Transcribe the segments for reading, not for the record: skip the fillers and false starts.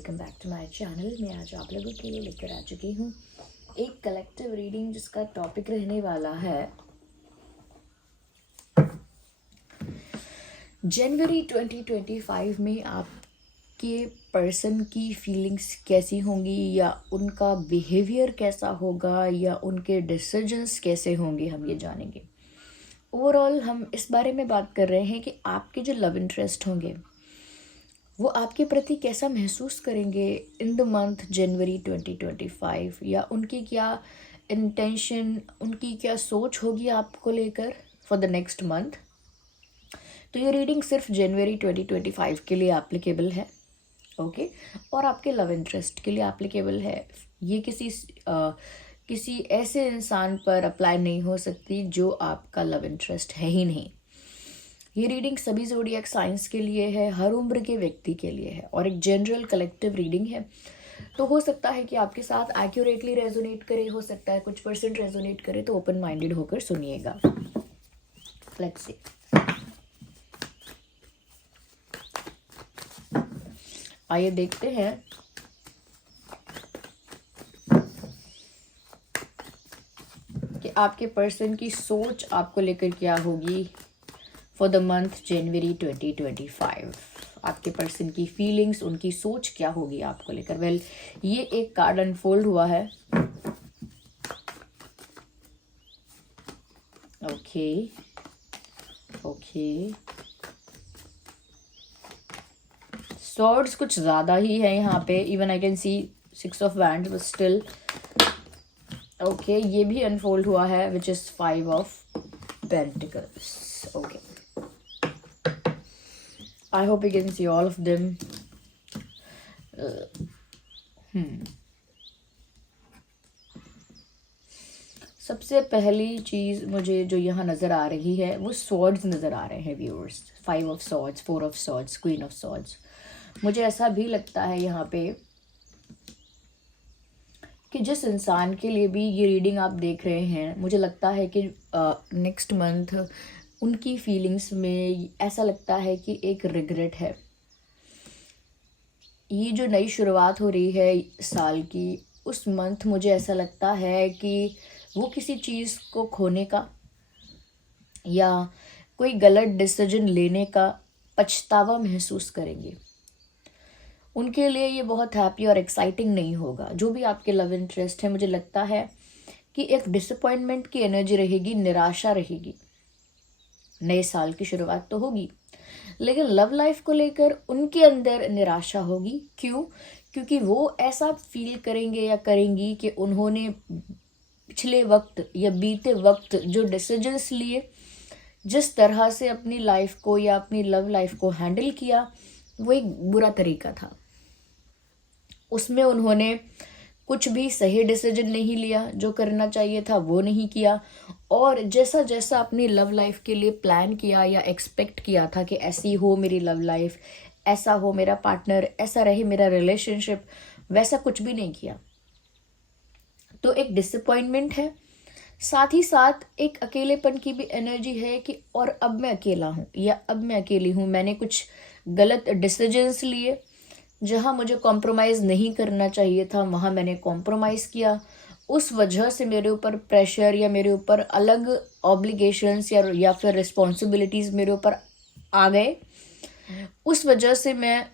Welcome back to my channel. मैं आज आप लोगों के लिए लेकर आ चुकी हूँ एक कलेक्टिव रीडिंग जिसका टॉपिक रहने वाला है जनवरी 2025 में आपके पर्सन की फीलिंग्स कैसी होंगी, या उनका बिहेवियर कैसा होगा, या उनके डिसीजंस कैसे होंगे, हम ये जानेंगे। ओवरऑल हम इस बारे में बात कर रहे हैं कि आपके जो लव इंटरेस्ट होंगे वो आपके प्रति कैसा महसूस करेंगे इन द मंथ जनवरी 2025, या उनकी क्या इंटेंशन, उनकी क्या सोच होगी आपको लेकर फॉर द नेक्स्ट मंथ। तो ये रीडिंग सिर्फ जनवरी 2025 के लिए एप्लीकेबल है, ओके और आपके लव इंटरेस्ट के लिए एप्लीकेबल है। ये किसी ऐसे इंसान पर अप्लाई नहीं हो सकती जो आपका लव इंटरेस्ट है ही नहीं। ये रीडिंग सभी ज़ोडिएक साइंस के लिए है, हर उम्र के व्यक्ति के लिए है और एक जनरल कलेक्टिव रीडिंग है। तो हो सकता है कि आपके साथ एक्यूरेटली रेजोनेट करे, हो सकता है कुछ परसेंट रेजोनेट करे, तो ओपन माइंडेड होकर सुनिएगा। Let's see. आइए देखते हैं कि आपके पर्सन की सोच आपको लेकर क्या होगी फॉर द मंथ जनवरी 2025। आपके पर्सन की फीलिंग्स, उनकी सोच क्या होगी आपको लेकर। वेल, ये एक कार्ड अनफोल्ड हुआ है। ओके सॉर्ड्स कुछ ज़्यादा ही है यहाँ पे। Even I can see 6 of wands, but still okay ये भी अनफोल्ड हुआ है, which is 5 of pentacles. Okay, I hope you can see all of them. सबसे पहली चीज़ मुझे जो यहाँ नज़र आ रही है वो स्वॉर्ड्स नज़र आ रहे हैं viewers. 5 of swords, 4 of swords, queen of swords. मुझे ऐसा भी लगता है यहाँ पे कि जिस इंसान के लिए भी ये रीडिंग आप देख रहे हैं, मुझे लगता है कि नेक्स्ट मंथ उनकी फीलिंग्स में ऐसा लगता है कि एक रिग्रेट है। ये जो नई शुरुआत हो रही है साल की, उस मंथ मुझे ऐसा लगता है कि वो किसी चीज़ को खोने का या कोई गलत डिसीजन लेने का पछतावा महसूस करेंगे। उनके लिए ये बहुत हैप्पी और एक्साइटिंग नहीं होगा। जो भी आपके लव इंटरेस्ट है, मुझे लगता है कि एक डिसअपॉइंटमेंट की एनर्जी रहेगी, निराशा रहेगी। नए साल की शुरुआत तो होगी, लेकिन लव लाइफ को लेकर उनके अंदर निराशा होगी। क्यों? क्योंकि वो ऐसा फील करेंगे या करेंगी कि उन्होंने पिछले वक्त या बीते वक्त जो डिसीजंस लिए, जिस तरह से अपनी लाइफ को या अपनी लव लाइफ को हैंडल किया, वो एक बुरा तरीका था। उसमें उन्होंने कुछ भी सही डिसीजन नहीं लिया, जो करना चाहिए था वो नहीं किया, और जैसा जैसा अपनी लव लाइफ के लिए प्लान किया या एक्सपेक्ट किया था कि ऐसी हो मेरी लव लाइफ, ऐसा हो मेरा पार्टनर, ऐसा रहे मेरा रिलेशनशिप, वैसा कुछ भी नहीं किया। तो एक डिसअपॉइंटमेंट है, साथ ही साथ एक अकेलेपन की भी एनर्जी है कि और अब मैं अकेला हूँ या अब मैं अकेली हूँ। मैंने कुछ गलत डिसीजंस लिए, जहाँ मुझे कॉम्प्रोमाइज़ नहीं करना चाहिए था वहाँ मैंने कॉम्प्रोमाइज़ किया। उस वजह से मेरे ऊपर प्रेशर या मेरे ऊपर अलग ऑब्लिगेशंस या फिर रिस्पॉन्सिबिलिटीज़ मेरे ऊपर आ गए। उस वजह से मैं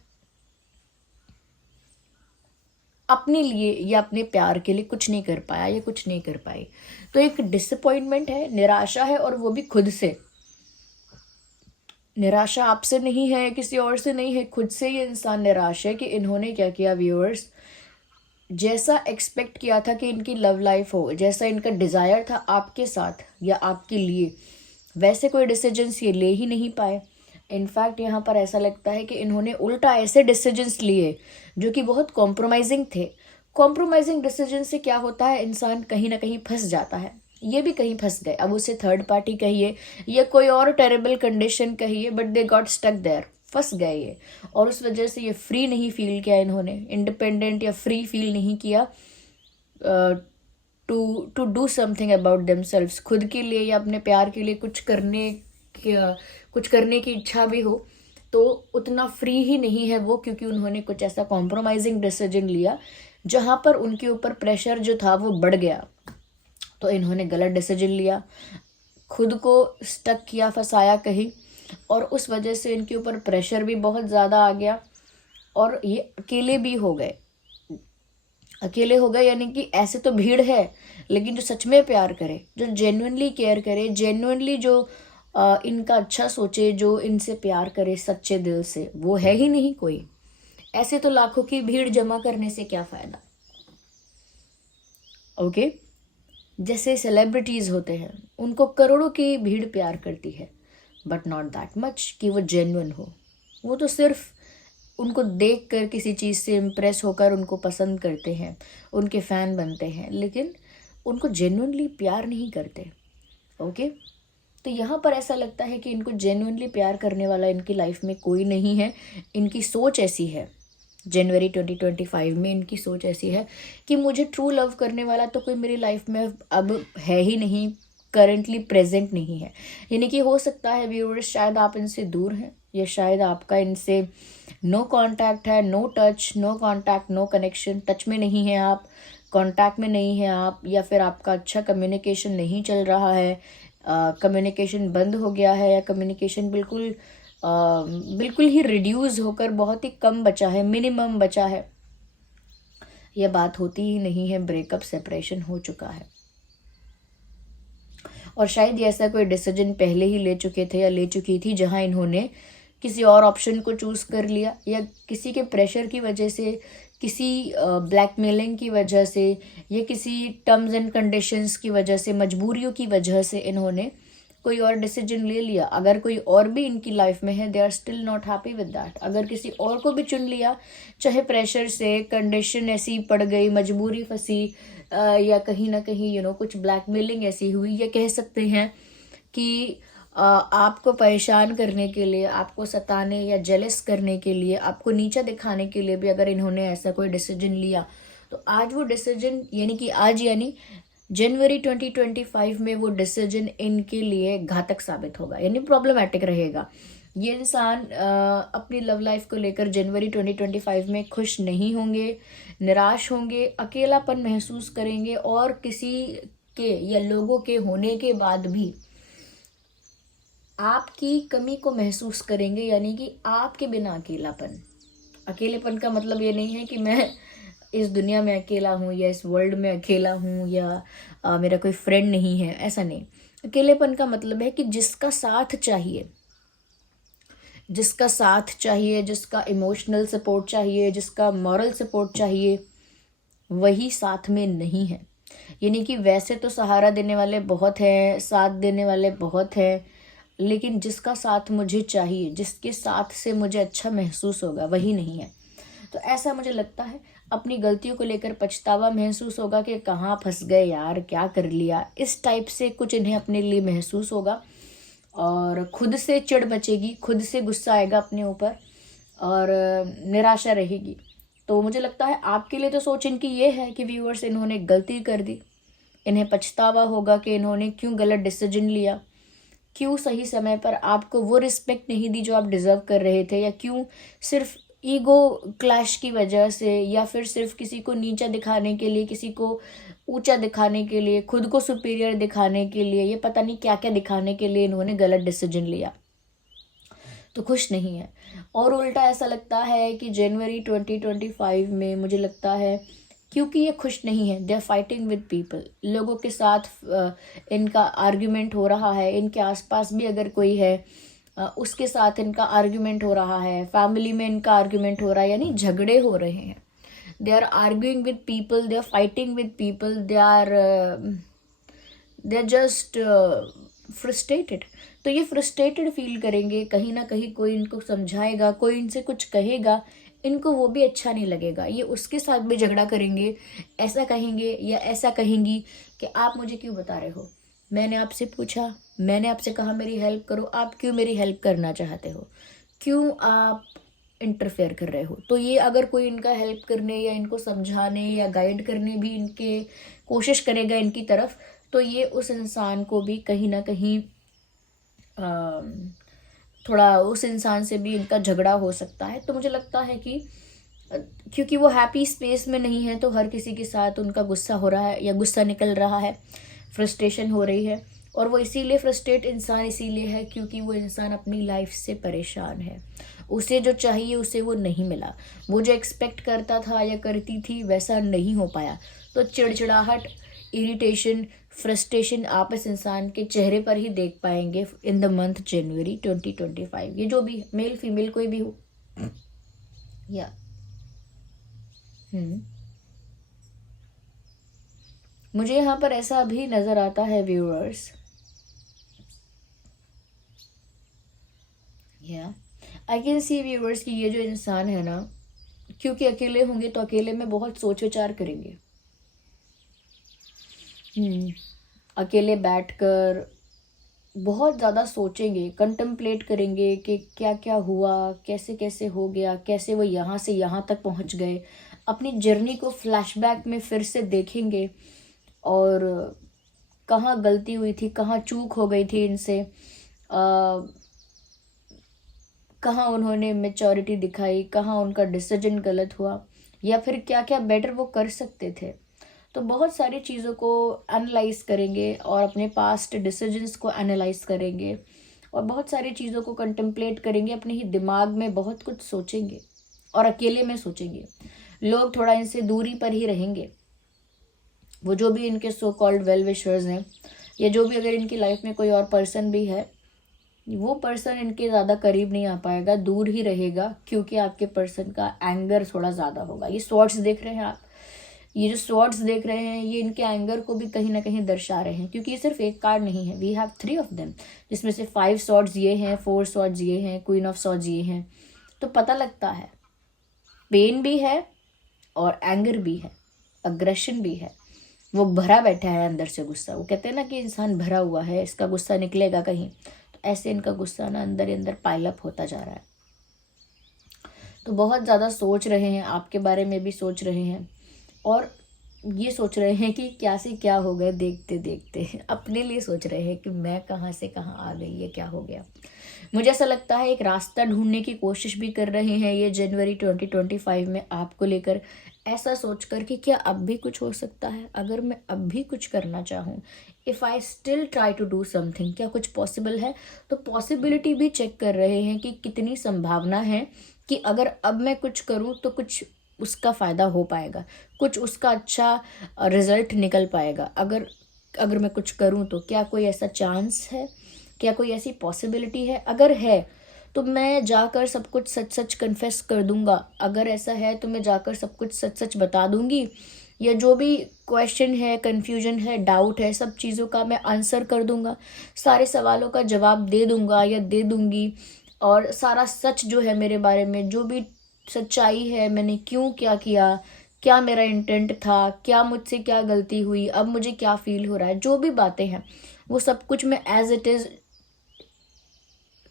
अपने लिए या अपने प्यार के लिए कुछ नहीं कर पाया या कुछ नहीं कर पाई। तो एक डिसअपॉइंटमेंट है, निराशा है, और वो भी खुद से। निराशा आपसे नहीं है, किसी और से नहीं है, खुद से ये इंसान निराश है कि इन्होंने क्या किया व्यूअर्स। जैसा एक्सपेक्ट किया था कि इनकी लव लाइफ हो, जैसा इनका डिज़ायर था आपके साथ या आपके लिए, वैसे कोई डिसीजंस ये ले ही नहीं पाए। इनफैक्ट यहाँ पर ऐसा लगता है कि इन्होंने उल्टा ऐसे डिसीजंस लिए जो कि बहुत कॉम्प्रोमाइजिंग थे। कॉम्प्रोमाइजिंग डिसीजन से क्या होता है, इंसान कहीं ना कहीं फंस जाता है। ये भी कहीं फंस गए, अब उसे थर्ड पार्टी कहिए या कोई और टेरेबल कंडीशन कहिए, but they got stuck there, फंस गए ये। और उस वजह से ये फ्री नहीं फील किया, इन्होंने इंडिपेंडेंट या फ्री फील नहीं किया to do something about themselves. खुद के लिए या अपने प्यार के लिए कुछ करने की इच्छा भी हो, तो उतना फ्री ही नहीं है वो, क्योंकि उन्होंने कुछ ऐसा कॉम्प्रोमाइजिंग डिसीजन लिया जहाँ पर उनके ऊपर प्रेशर जो था वो बढ़ गया। तो इन्होंने गलत डिसीजन लिया, खुद को स्टक किया, फंसाया कहीं, और उस वजह से इनके ऊपर प्रेशर भी बहुत ज़्यादा आ गया और ये अकेले भी हो गए। अकेले हो गए यानी कि ऐसे तो भीड़ है, लेकिन जो सच में प्यार करे, जो जेन्युइनली केयर करे, जेन्युइनली जो इनका अच्छा सोचे, जो इनसे प्यार करे सच्चे दिल से, वो है ही नहीं कोई। ऐसे तो लाखों की भीड़ जमा करने से क्या फ़ायदा। ओके, जैसे सेलिब्रिटीज़ होते हैं, उनको करोड़ों की भीड़ प्यार करती है, बट नॉट दैट मच कि वो जेन्युइन हो। वो तो सिर्फ उनको देख कर किसी चीज़ से इम्प्रेस होकर उनको पसंद करते हैं, उनके फ़ैन बनते हैं, लेकिन उनको जेन्युइनली प्यार नहीं करते। ओके, तो यहाँ पर ऐसा लगता है कि इनको जेन्युइनली प्यार करने वाला इनकी लाइफ में कोई नहीं है। इनकी सोच ऐसी है, जनवरी 2025 में इनकी सोच ऐसी है कि मुझे ट्रू लव करने वाला तो कोई मेरी लाइफ में अब है ही नहीं, करंटली प्रेजेंट नहीं है। यानी कि हो सकता है व्यूअर्स, शायद आप इनसे दूर हैं, या शायद आपका इनसे नो कांटेक्ट है, no touch, no contact, no connection, touch में नहीं है आप, कांटेक्ट में नहीं है आप, या फिर आपका अच्छा कम्युनिकेशन नहीं चल रहा है, कम्युनिकेशन बंद हो गया है, या कम्युनिकेशन बिल्कुल ही रिड्यूस होकर बहुत ही कम बचा है, मिनिमम बचा है। यह बात होती ही नहीं है, ब्रेकअप, सेपरेशन हो चुका है। और शायद ये ऐसा कोई डिसीजन पहले ही ले चुके थे या ले चुकी थी, जहां इन्होंने किसी और ऑप्शन को चूज़ कर लिया, या किसी के प्रेशर की वजह से, किसी ब्लैकमेलिंग की वजह से, या किसी टर्म्स एंड कंडीशंस की वजह से, मजबूरियों की वजह से इन्होंने कोई और डिसीजन ले लिया। अगर कोई और भी इनकी लाइफ में है, they are still not happy with that. अगर किसी और को भी चुन लिया, चाहे प्रेशर से, कंडीशन ऐसी पड़ गई, मजबूरी फंसी, या कहीं ना कहीं कुछ ब्लैकमेलिंग ऐसी हुई, या कह सकते हैं कि आपको परेशान करने के लिए, आपको सताने या जेलस करने के लिए, आपको नीचा दिखाने के लिए भी अगर इन्होंने ऐसा कोई डिसीजन लिया, तो आज वो डिसीजन, यानी कि आज यानी जनवरी 2025 में वो डिसीजन इनके लिए घातक साबित होगा, यानी प्रॉब्लमैटिक रहेगा। ये इंसान अपनी लव लाइफ को लेकर जनवरी 2025 में खुश नहीं होंगे, निराश होंगे, अकेलापन महसूस करेंगे, और किसी के या लोगों के होने के बाद भी आपकी कमी को महसूस करेंगे, यानी कि आपके बिना अकेलापन। अकेलेपन का मतलब ये नहीं है कि मैं इस दुनिया में अकेला हूँ, या इस वर्ल्ड में अकेला हूँ, या मेरा कोई फ्रेंड नहीं है, ऐसा नहीं। अकेलेपन का मतलब है कि जिसका साथ चाहिए, जिसका साथ चाहिए, जिसका इमोशनल सपोर्ट चाहिए, जिसका मॉरल सपोर्ट चाहिए, वही साथ में नहीं है। यानी कि वैसे तो सहारा देने वाले बहुत हैं, साथ देने वाले बहुत हैं, लेकिन जिसका साथ मुझे चाहिए, जिसके साथ से मुझे अच्छा महसूस होगा, वही नहीं है। तो ऐसा मुझे लगता है, अपनी गलतियों को लेकर पछतावा महसूस होगा कि कहाँ फंस गए यार, क्या कर लिया, इस टाइप से कुछ इन्हें अपने लिए महसूस होगा, और खुद से चिढ़ मचेगी, खुद से गुस्सा आएगा अपने ऊपर, और निराशा रहेगी। तो मुझे लगता है आपके लिए तो सोच इनकी ये है कि व्यूअर्स, इन्होंने गलती कर दी, इन्हें पछतावा होगा कि इन्होंने क्यों गलत डिसीजन लिया, क्यों सही समय पर आपको वो रिस्पेक्ट नहीं दी जो आप डिज़र्व कर रहे थे, या क्यों सिर्फ ईगो क्लैश की वजह से, या फिर सिर्फ किसी को नीचा दिखाने के लिए, किसी को ऊंचा दिखाने के लिए, खुद को सुपीरियर दिखाने के लिए, ये पता नहीं क्या क्या दिखाने के लिए इन्होंने गलत डिसीजन लिया। तो खुश नहीं है। और उल्टा ऐसा लगता है कि जनवरी 2025 में मुझे लगता है, क्योंकि ये खुश नहीं है, they are fighting with people, लोगों के साथ इनका आर्ग्यूमेंट हो रहा है, इनके आसपास भी अगर कोई है उसके साथ इनका आर्ग्यूमेंट हो रहा है, फैमिली में इनका आर्ग्यूमेंट हो रहा है, यानी झगड़े हो रहे हैं। They are arguing with people, they are fighting with people, they are just frustrated. तो ये फ्रस्ट्रेटेड फील करेंगे, कहीं ना कहीं कोई इनको समझाएगा, कोई इनसे कुछ कहेगा, इनको वो भी अच्छा नहीं लगेगा, ये उसके साथ भी झगड़ा करेंगे, ऐसा कहेंगे या ऐसा कहेंगी कि आप मुझे क्यों बता रहे हो, मैंने आपसे पूछा, मैंने आपसे कहा मेरी हेल्प करो, आप क्यों मेरी हेल्प करना चाहते हो, क्यों आप इंटरफेयर कर रहे हो। तो ये अगर कोई इनका हेल्प करने या इनको समझाने या गाइड करने भी इनके कोशिश करेगा इनकी तरफ, तो ये उस इंसान को भी कहीं ना कहीं थोड़ा उस इंसान से भी इनका झगड़ा हो सकता है। तो मुझे लगता है कि क्योंकि वो हैप्पी स्पेस में नहीं है तो हर किसी के साथ उनका गुस्सा हो रहा है या गुस्सा निकल रहा है, फ्रस्ट्रेशन हो रही है। और वो इसीलिए फ्रस्ट्रेट इंसान इसीलिए है क्योंकि वो इंसान अपनी लाइफ से परेशान है। उसे जो चाहिए उसे वो नहीं मिला, वो जो एक्सपेक्ट करता था या करती थी वैसा नहीं हो पाया। तो चिड़चिड़ाहट, इरिटेशन, फ्रस्ट्रेशन आप इस इंसान के चेहरे पर ही देख पाएंगे इन द मंथ जनवरी 2025। ये जो भी मेल फीमेल कोई भी हो। या हम्म मुझे यहाँ पर ऐसा भी नजर आता है व्यूअर्स, या आई कैन सी व्यूअर्स कि ये जो इंसान है ना, क्योंकि अकेले होंगे तो अकेले में बहुत सोच विचार करेंगे। हम्म अकेले बैठकर बहुत ज़्यादा सोचेंगे, कंtemplate करेंगे कि क्या क्या हुआ, कैसे कैसे हो गया, कैसे वो यहाँ से यहाँ तक पहुँच गए। अपनी जर्नी को फ्लैशबैक में फिर से देखेंगे और कहाँ गलती हुई थी, कहाँ चूक हो गई थी इनसे, कहाँ उन्होंने मेचोरिटी दिखाई, कहाँ उनका डिसीजन गलत हुआ, या फिर क्या क्या बेटर वो कर सकते थे। तो बहुत सारी चीज़ों को एनालाइज करेंगे और अपने पास्ट डिसीजंस को एनालाइज करेंगे और बहुत सारी चीज़ों को कंटेम्पलेट करेंगे, अपने ही दिमाग में बहुत कुछ सोचेंगे और अकेले में सोचेंगे। लोग थोड़ा इनसे दूरी पर ही रहेंगे। वो जो भी इनके सो कॉल्ड वेल विशर्स हैं या जो भी अगर इनकी लाइफ में कोई और पर्सन भी है, वो पर्सन इनके ज़्यादा करीब नहीं आ पाएगा, दूर ही रहेगा क्योंकि आपके पर्सन का एंगर थोड़ा ज़्यादा होगा। ये स्वॉर्ड्स देख रहे हैं आप, ये जो स्वॉर्ड्स देख रहे हैं ये इनके एंगर को भी कहीं ना कहीं दर्शा रहे हैं क्योंकि ये सिर्फ एक कार्ड नहीं है, वी हैव 3 ऑफ देम, जिसमें से 5 स्वॉर्ड्स ये हैं, 4 स्वॉर्ड्स ये हैं, क्वीन ऑफ स्वॉर्ड्स ये हैं। तो पता लगता है पेन भी है और एंगर भी है, अग्रेशन भी है। वो भरा बैठा है अंदर से गुस्सा। वो कहते हैं ना कि इंसान भरा हुआ है, इसका गुस्सा निकलेगा कहीं, तो ऐसे इनका गुस्सा ना अंदर ही अंदर पाइलअप होता जा रहा है। तो बहुत ज़्यादा सोच रहे हैं, आपके बारे में भी सोच रहे हैं और ये सोच रहे हैं कि क्या से क्या हो गए, देखते देखते अपने लिए सोच रहे हैं कि मैं कहाँ से कहाँ आ गई, ये क्या हो गया। मुझे ऐसा लगता है एक रास्ता ढूंढने की कोशिश भी कर रहे हैं ये जनवरी 2025 में आपको लेकर, ऐसा सोचकर कि क्या अब भी कुछ हो सकता है, अगर मैं अब भी कुछ करना चाहूँ, if I still try to do something, क्या कुछ पॉसिबल है। तो पॉसिबिलिटी भी चेक कर रहे हैं कि कितनी संभावना है कि अगर अब मैं कुछ करूँ तो कुछ उसका फ़ायदा हो पाएगा, कुछ उसका अच्छा रिजल्ट निकल पाएगा। अगर अगर मैं कुछ करूँ तो क्या कोई ऐसा चांस है, क्या कोई ऐसी पॉसिबिलिटी है। अगर है तो मैं जाकर सब कुछ सच सच कन्फेस कर दूंगा, अगर ऐसा है तो मैं जाकर सब कुछ सच सच बता दूंगी, या जो भी क्वेश्चन है, कन्फ्यूजन है, डाउट है, सब चीज़ों का मैं आंसर कर दूंगा, सारे सवालों का जवाब दे दूंगा या दे दूंगी। और सारा सच जो है मेरे बारे में, जो भी सच्चाई है, मैंने क्यों क्या किया, क्या मेरा इंटेंट था, क्या मुझसे क्या गलती हुई, अब मुझे क्या फील हो रहा है, जो भी बातें हैं वो सब कुछ मैं एज इट इज़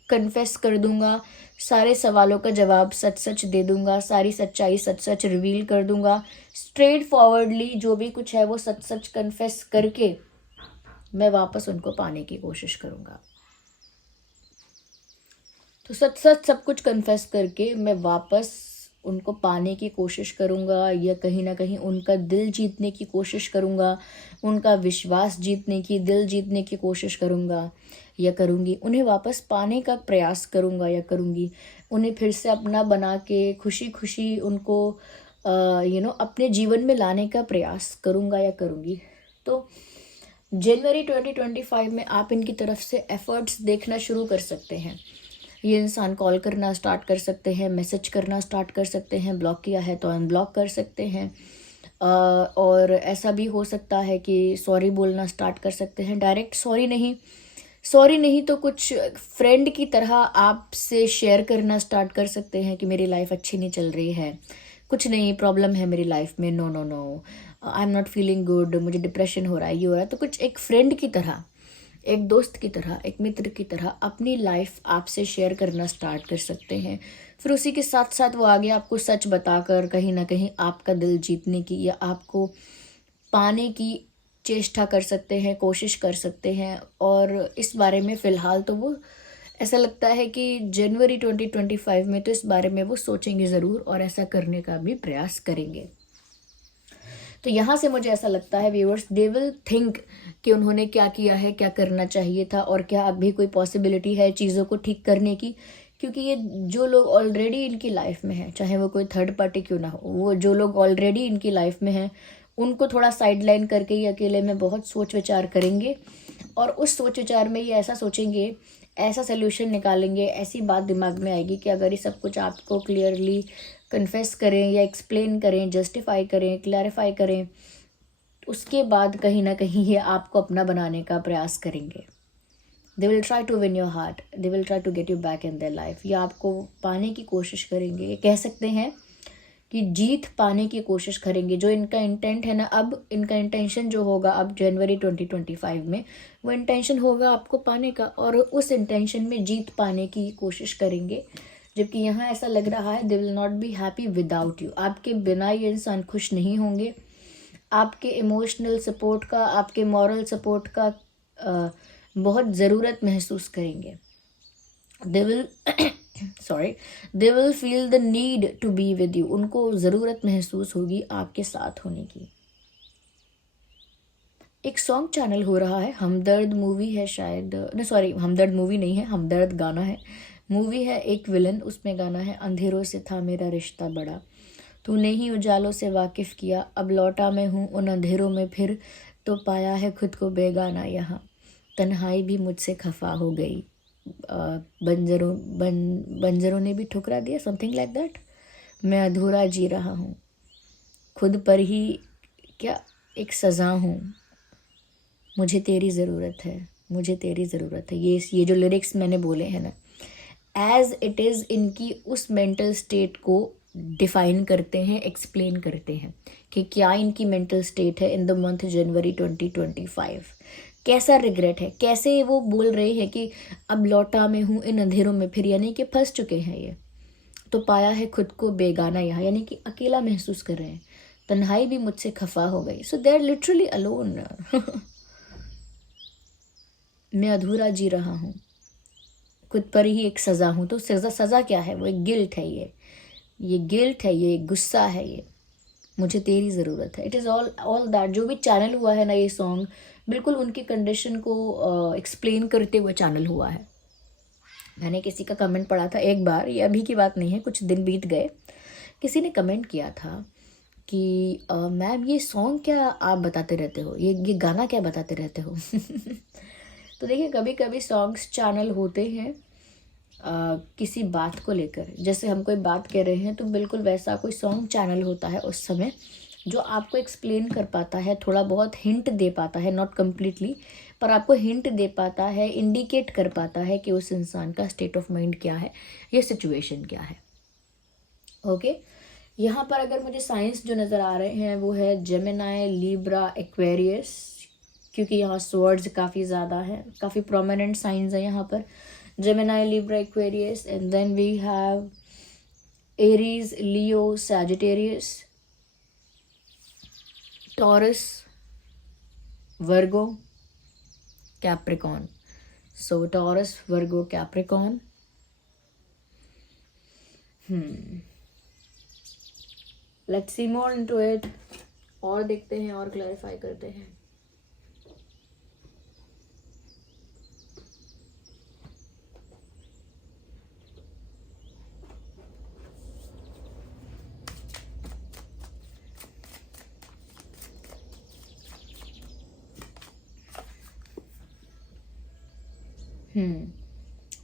कन्फेस कर दूंगा। सारे सवालों का जवाब सच सच दे दूंगा, सारी सच्चाई सच सच रिवील कर दूंगा। स्ट्रेट फॉरवर्डली जो भी कुछ है वो सच सच कन्फेस करके मैं वापस उनको पाने की कोशिश करूंगा। तो सच सच सब कुछ कन्फेस करके मैं वापस उनको पाने की कोशिश करूंगा, या कहीं ना कहीं उनका दिल जीतने की कोशिश करूंगा, उनका विश्वास जीतने की, दिल जीतने की कोशिश करूंगा या करूंगी, उन्हें वापस पाने का प्रयास करूंगा या करूंगी, उन्हें फिर से अपना बना के खुशी खुशी उनको अपने जीवन में लाने का प्रयास करूंगा या करूंगी। तो जनवरी 2025 में आप इनकी तरफ से एफर्ट्स देखना शुरू कर सकते हैं। ये इंसान कॉल करना स्टार्ट कर सकते हैं, मैसेज करना स्टार्ट कर सकते हैं, ब्लॉक किया है तो अनब्लॉक कर सकते हैं। और ऐसा भी हो सकता है कि सॉरी बोलना स्टार्ट कर सकते हैं, डायरेक्ट सॉरी नहीं तो कुछ फ्रेंड की तरह आपसे शेयर करना स्टार्ट कर सकते हैं कि मेरी लाइफ अच्छी नहीं चल रही है, कुछ नहीं प्रॉब्लम है मेरी लाइफ में, no no no, I am not feeling good, मुझे डिप्रेशन हो रहा है, ये हो रहा है। तो कुछ एक फ्रेंड की तरह, एक दोस्त की तरह, एक मित्र की तरह अपनी लाइफ आपसे शेयर करना स्टार्ट कर सकते हैं। फिर उसी के साथ साथ वो आगे आपको सच बताकर कहीं ना कहीं आपका दिल जीतने की या आपको पाने की चेष्टा कर सकते हैं, कोशिश कर सकते हैं। और इस बारे में फ़िलहाल तो वो ऐसा लगता है कि जनवरी 2025 में तो इस बारे में वो सोचेंगे ज़रूर और ऐसा करने का भी प्रयास करेंगे। तो यहाँ से मुझे ऐसा लगता है व्यूअर्स, दे विल थिंक कि उन्होंने क्या किया है, क्या करना चाहिए था, और क्या अभी कोई पॉसिबिलिटी है चीज़ों को ठीक करने की। क्योंकि ये जो लोग ऑलरेडी इनकी लाइफ में हैं, चाहे वो कोई थर्ड पार्टी क्यों ना हो, वो जो लोग ऑलरेडी इनकी लाइफ में हैं उनको थोड़ा साइडलाइन करके ही अकेले में बहुत सोच विचार करेंगे, और उस सोच विचार में ये ऐसा सोचेंगे, ऐसा सोल्यूशन निकालेंगे, ऐसी बात दिमाग में आएगी कि अगर ये सब कुछ आपको क्लियरली कन्फेस करें या एक्सप्लेन करें, जस्टिफाई करें, क्लैरिफाई करें, उसके बाद कहीं ना कहीं ये आपको अपना बनाने का प्रयास करेंगे। They will try to win your heart, they will try to get you back in their life, या आपको पाने की कोशिश करेंगे। ये कह सकते हैं कि जीत पाने की कोशिश करेंगे। जो इनका इंटेंट है ना, अब इनका इंटेंशन जो होगा अब जनवरी 2025 में, वो इंटेंशन होगा आपको पाने का, और उस इंटेंशन में जीत पाने की कोशिश करेंगे। जबकि यहाँ ऐसा लग रहा है they will not be happy without you, आपके बिना ये इंसान खुश नहीं होंगे। आपके इमोशनल सपोर्ट का, आपके मॉरल सपोर्ट का बहुत ज़रूरत महसूस करेंगे। They will sorry, they will feel the need to be with you, उनको ज़रूरत महसूस होगी आपके साथ होने की। एक सॉन्ग चैनल हो रहा है, हमदर्द मूवी है शायद, नहीं सॉरी, हमदर्द मूवी नहीं है, हमदर्द गाना है। मूवी है एक विलन, उसमें गाना है, अंधेरों से था मेरा रिश्ता बड़ा, तूने ही उजालों से वाकिफ़ किया, अब लौटा मैं हूँ उन अंधेरों में फिर, तो पाया है खुद को बेगाना यहाँ, तन्हाई भी मुझसे खफा हो गई, बंजरों ने भी ठुकरा दिया, समथिंग लाइक दैट। मैं अधूरा जी रहा हूँ, खुद पर ही क्या एक सज़ा हूँ, मुझे तेरी ज़रूरत है, मुझे तेरी ज़रूरत है। ये जो लिरिक्स मैंने बोले हैं ना, एज इट इज़ इनकी उस मेंटल स्टेट को डिफाइन करते हैं, एक्सप्लेन करते हैं कि क्या इनकी मेंटल स्टेट है इन द मंथ जनवरी 2025। कैसा रिग्रेट है, कैसे वो बोल रहे हैं कि अब लौटा मैं हूँ इन अंधेरों में फिर, यानी कि फंस चुके हैं ये, तो पाया है खुद को बेगाना यहाँ, यानी कि अकेला महसूस कर रहे हैं, तन्हाई भी मुझसे खफा हो गई, सो दे आर लिटरली अलोन। मैं अधूरा जी रहा हूँ, खुद पर ही एक सज़ा हूँ, तो सज़ा क्या है, वो एक गिल्ट है, ये गिल्ट है, ये गुस्सा है, ये मुझे तेरी ज़रूरत है। It is all that. जो भी चैनल हुआ है ना ये सॉन्ग, बिल्कुल उनकी कंडीशन को एक्सप्लेन करते हुए चैनल हुआ है। मैंने किसी का कमेंट पढ़ा था एक बार, ये अभी की बात नहीं है, कुछ दिन बीत गए, किसी ने कमेंट किया था कि मैम ये सॉन्ग क्या आप बताते रहते हो, ये गाना क्या बताते रहते हो। तो देखिए, कभी कभी सॉन्ग्स चैनल होते हैं किसी बात को लेकर, जैसे हम कोई बात कह रहे हैं तो बिल्कुल वैसा कोई सॉन्ग चैनल होता है उस समय, जो आपको एक्सप्लेन कर पाता है, थोड़ा बहुत हिंट दे पाता है, नॉट कम्प्लीटली, पर आपको हिंट दे पाता है, इंडिकेट कर पाता है कि उस इंसान का स्टेट ऑफ माइंड क्या है, ये सिचुएशन क्या है। ओके, यहाँ पर अगर मुझे साइंस जो नज़र आ रहे हैं वो है जेमिनाई, लिब्रा, एक्वेरियस, क्योंकि यहाँ स्वर्ड्स काफ़ी ज़्यादा हैं, काफ़ी प्रोमिनेंट साइंस है यहाँ पर, Gemini, Libra, Aquarius, and then we have Aries, Leo, Sagittarius, Taurus, Virgo, Capricorn. So Taurus, Virgo, Capricorn. Let's see more into it. और देखते हैं और क्लैरिफाई करते हैं।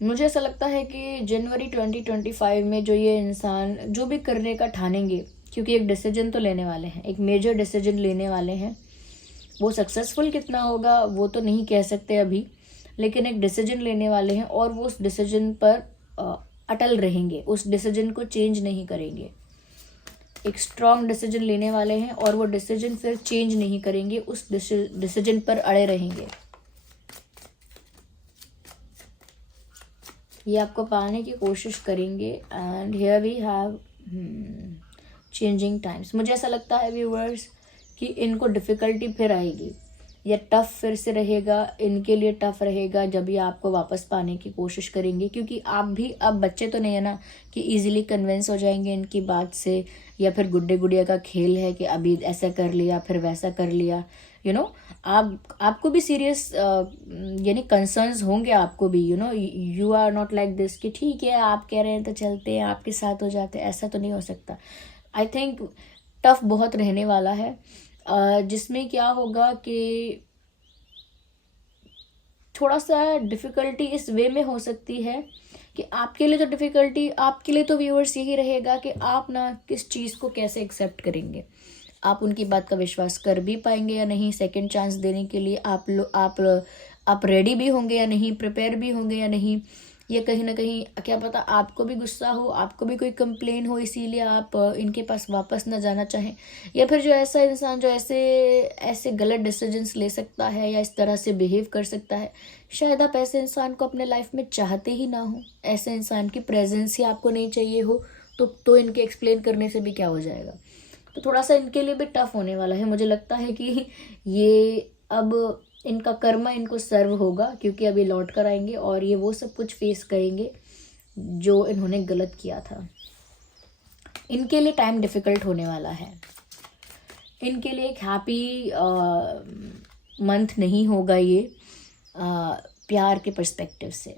मुझे ऐसा लगता है कि जनवरी 2025 में जो ये इंसान जो भी करने का ठानेंगे, क्योंकि एक डिसीजन तो लेने वाले हैं, एक मेजर डिसीजन लेने वाले हैं, वो सक्सेसफुल कितना होगा वो तो नहीं कह सकते अभी, लेकिन एक डिसीजन लेने वाले हैं और वो उस डिसीजन पर अटल रहेंगे, उस डिसीजन को चेंज नहीं करेंगे। एक स्ट्रॉन्ग डिसीजन लेने वाले हैं और वो डिसीजन फिर चेंज नहीं करेंगे, उस डिसीजन पर अड़े रहेंगे। ये आपको पाने की कोशिश करेंगे। And here we have changing times. मुझे ऐसा लगता है व्यूअर्स कि इनको डिफ़िकल्टी फिर आएगी, या टफ फिर से रहेगा, इनके लिए टफ रहेगा जब ये आपको वापस पाने की कोशिश करेंगे, क्योंकि आप भी अब बच्चे तो नहीं है ना कि इजीली कन्विंस हो जाएंगे इनकी बात से, या फिर गुड्डे गुड़िया का खेल है कि अभी ऐसा कर लिया फिर वैसा कर लिया, आपको भी सीरियस यानी कंसर्न्स होंगे आपको भी, you are not like this कि ठीक है आप कह रहे हैं तो चलते हैं आपके साथ हो जाते हैं, ऐसा तो नहीं हो सकता। आई थिंक टफ बहुत रहने वाला है, जिसमें क्या होगा कि थोड़ा सा डिफ़िकल्टी इस वे में हो सकती है कि आपके लिए तो डिफ़िकल्टी, आपके लिए तो व्यूअर्स यही रहेगा कि आप ना किस चीज़ को कैसे एक्सेप्ट करेंगे, आप उनकी बात का विश्वास कर भी पाएंगे या नहीं, सेकंड चांस देने के लिए आप रेडी भी होंगे या नहीं, प्रिपेयर भी होंगे या नहीं, या कहीं ना कहीं क्या पता आपको भी गुस्सा हो, आपको भी कोई कंप्लेन हो, इसीलिए आप इनके पास वापस ना जाना चाहें, या फिर जो ऐसा इंसान जो ऐसे ऐसे गलत डिसीजंस ले सकता है या इस तरह से बिहेव कर सकता है, शायद आप ऐसे इंसान को अपने लाइफ में चाहते ही ना हो, ऐसे इंसान की प्रेजेंस ही आपको नहीं चाहिए हो, तो इनके एक्सप्लेन करने से भी क्या हो जाएगा। तो थोड़ा सा इनके लिए भी टफ होने वाला है, मुझे लगता है कि ये अब इनका कर्मा इनको सर्व होगा, क्योंकि अभी लौट कर आएंगे और ये वो सब कुछ फेस करेंगे जो इन्होंने गलत किया था। इनके लिए टाइम डिफ़िकल्ट होने वाला है, इनके लिए एक हैप्पी मंथ नहीं होगा ये प्यार के पर्सपेक्टिव से।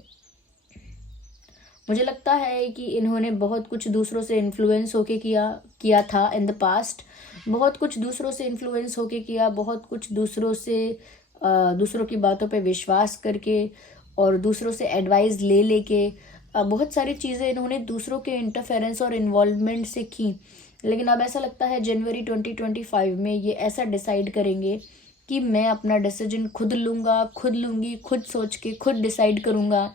मुझे लगता है कि इन्होंने बहुत कुछ दूसरों से इन्फ्लुएंस होके किया था इन द पास्ट, बहुत कुछ दूसरों से इन्फ्लुएंस होके किया, बहुत कुछ दूसरों की बातों पे विश्वास करके और दूसरों से एडवाइस ले लेके बहुत सारी चीज़ें इन्होंने दूसरों के इंटरफेरेंस और इन्वॉल्वमेंट से की। लेकिन अब ऐसा लगता है जनवरी 2025 में ये ऐसा डिसाइड करेंगे कि मैं अपना डिसीजन खुद लूँगी, खुद सोच के खुद डिसाइड करूँगा,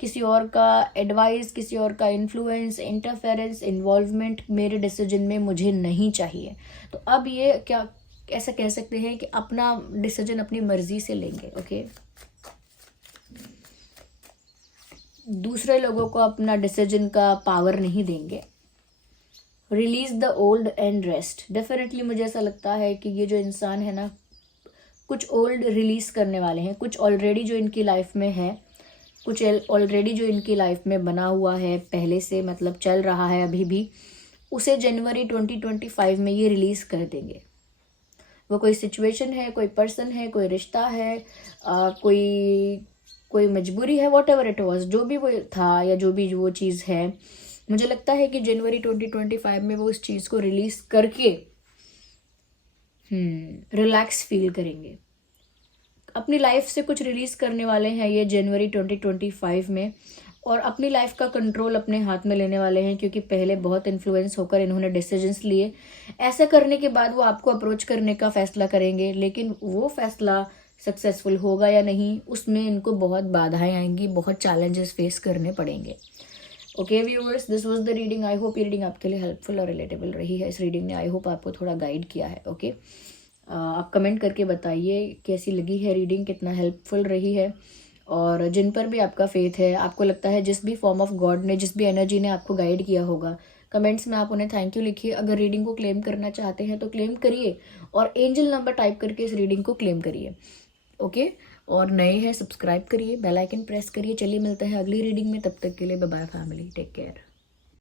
किसी और का एडवाइस, किसी और का इन्फ्लुएंस, इंटरफेरेंस, इन्वॉल्वमेंट मेरे डिसीजन में मुझे नहीं चाहिए। तो अब ये क्या ऐसा कह सकते हैं कि अपना डिसीजन अपनी मर्जी से लेंगे। ओके, दूसरे लोगों को अपना डिसीजन का पावर नहीं देंगे। Release the old and rest. Definitely मुझे ऐसा लगता है कि ये जो इंसान है ना, कुछ ओल्ड रिलीज करने वाले हैं, कुछ ऑलरेडी जो इनकी लाइफ में है, कुछ ऑलरेडी जो इनकी लाइफ में बना हुआ है पहले से, मतलब चल रहा है अभी भी, उसे जनवरी 2025 में ये रिलीज़ कर देंगे। वो कोई सिचुएशन है, कोई पर्सन है, कोई रिश्ता है, कोई मजबूरी है, वॉट एवर इट वॉज, जो भी वो था या जो भी वो चीज़ है, मुझे लगता है कि जनवरी 2025 में वो उस चीज़ को रिलीज़ करके रिलैक्स फील करेंगे। अपनी लाइफ से कुछ रिलीज़ करने वाले हैं ये जनवरी 2025 में, और अपनी लाइफ का कंट्रोल अपने हाथ में लेने वाले हैं, क्योंकि पहले बहुत इन्फ्लुएंस होकर इन्होंने डिसीजंस लिए। ऐसा करने के बाद वो आपको अप्रोच करने का फैसला करेंगे, लेकिन वो फैसला सक्सेसफुल होगा या नहीं, उसमें इनको बहुत बाधाएं आएंगी, बहुत चैलेंजेस फेस करने पड़ेंगे। Okay viewers, this was the reading. I hope ये रीडिंग आपके लिए हेल्पफुल और रिलेटेबल रही है। इस रीडिंग ने आई होप आपको थोड़ा गाइड किया है। ओके, आप कमेंट करके बताइए कैसी लगी है रीडिंग, कितना हेल्पफुल रही है, और जिन पर भी आपका फेथ है, आपको लगता है जिस भी फॉर्म ऑफ गॉड ने, जिस भी एनर्जी ने आपको गाइड किया होगा, कमेंट्स में आप उन्हें थैंक यू लिखिए। अगर रीडिंग को क्लेम करना चाहते हैं तो क्लेम करिए, और एंजल नंबर टाइप करके इस रीडिंग को क्लेम करिए। ओके, और नए हैं सब्सक्राइब करिए, बेल आइकन प्रेस करिए। चलिए मिलते हैं अगली रीडिंग में, तब तक के लिए bye bye family, take care.